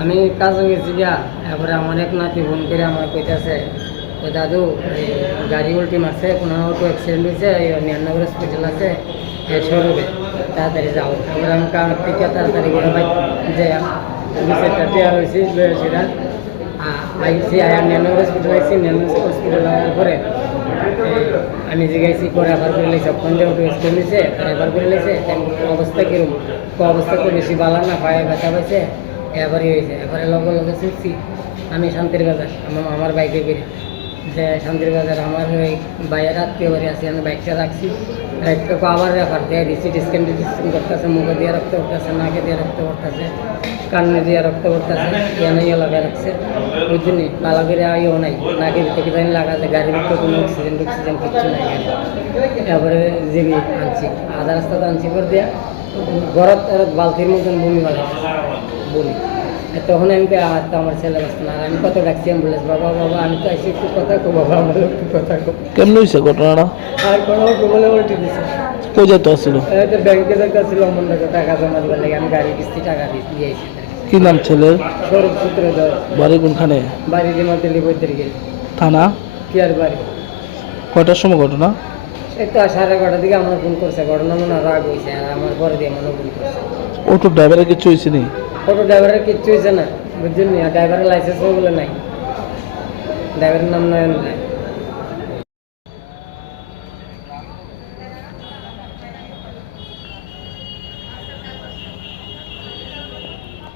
আমি কাজে গেছি গিয়া, এরপরে আমার এক নাতি ফোন করে আমার কইতাছে, ও দাদু গাড়ি উল্টি মারছে, কোনো অটো অ্যাক্সিডেন্ট হয়েছে, নিয়ানগর হসপিটাল আছে, সরবে তাড়াতাড়ি যাও। এবার আমি কারণ থেকে তাড়াতাড়ি করে বাইক যে বিষয়টা টেয়ার হয়েছি সেটা আইসি আয়ার নিয়ানগর হসপিটাল আইসি, নিয়ানগর হসপিটাল আসার পরে আমি জিজ্ঞাসি করে আবার করে লেছি, ফোন দিয়ে অটো অ্যাক্সিডেন্ট হয়েছে, এবার করে লেছে অবস্থা কিরম, অবস্থা তো বেশি ভালো না, পায়ে ব্যথা পাইছে, এবারই হয়েছে। এবারে লগে লগে শিখছি আমি শান্তির বাজার, আমার বাইকে বেরিয়ে যে শান্তির বাজার আমার ওই বাইরের আত্মীয় বাড়ি আছে, আমি বাইকটা রাখছি, বাইকটাকে আবার রেফার দেয়, রিসিট স্ক্যান করতেছে, মুখে দিয়ে রক্ত করতেছে, নাকে দিয়ে রক্ত করতেছে, কানে দিয়ে রক্ত করতেছে, ইয়ে লাগাই রাখছে, বুঝলি ভালো করে ইয়েও নাই, নাকে ভিতরে জানি লাগাছে, গাড়ির ভিতরে কোনো অক্সিজেন টক্সিজেন কিচ্ছু নাই গাড়ি। তারপরে জিবি আনছি, আধা রাস্তাতে আনছি করে দিয়া ঘরত বালতির মতন বমি বলি। তখন আমি তো আমার ছেলে বাঁচতো না, আমি কত ডাকছি অ্যাম্বুলেন্স, বাবা বাবা আমি তো আসি, একটু কথা কো বাবা, আমার একটু কথা কো। কেমন হয়েছে ঘটনাটা? আর কোনো বলে উল্টে দিচ্ছে। কই যেতে আসছিল? ব্যাংকে যেতে ছিল অমন টাকা জমা দেবার লাগে, আমি গাড়ি কিস্তি টাকা দিয়েছি। কি নাম ছেলের? স্বরূপ সূত্রধর। বাড়ি কোনখানে? বাড়ি দিমাতলি বৈদ্যুতিক থানা? কি আর বাড়ি। কয়টার সময় ঘটনা? এই তো 11:30টার দিকে আমার ফোন করছে, ঘটনা মনে রাগ হয়েছে, আর আমার পরে দিয়ে মনে ফোন করছে। অটো ড্রাইভারের কিছু হয়েছে নি? অটো ড্রাইভারের কিচ্ছু হয়েছে না, বুঝছেন, ড্রাইভারের লাইসেন্স ওগুলো নাই, ড্রাইভারের নাম নয়ন নাই।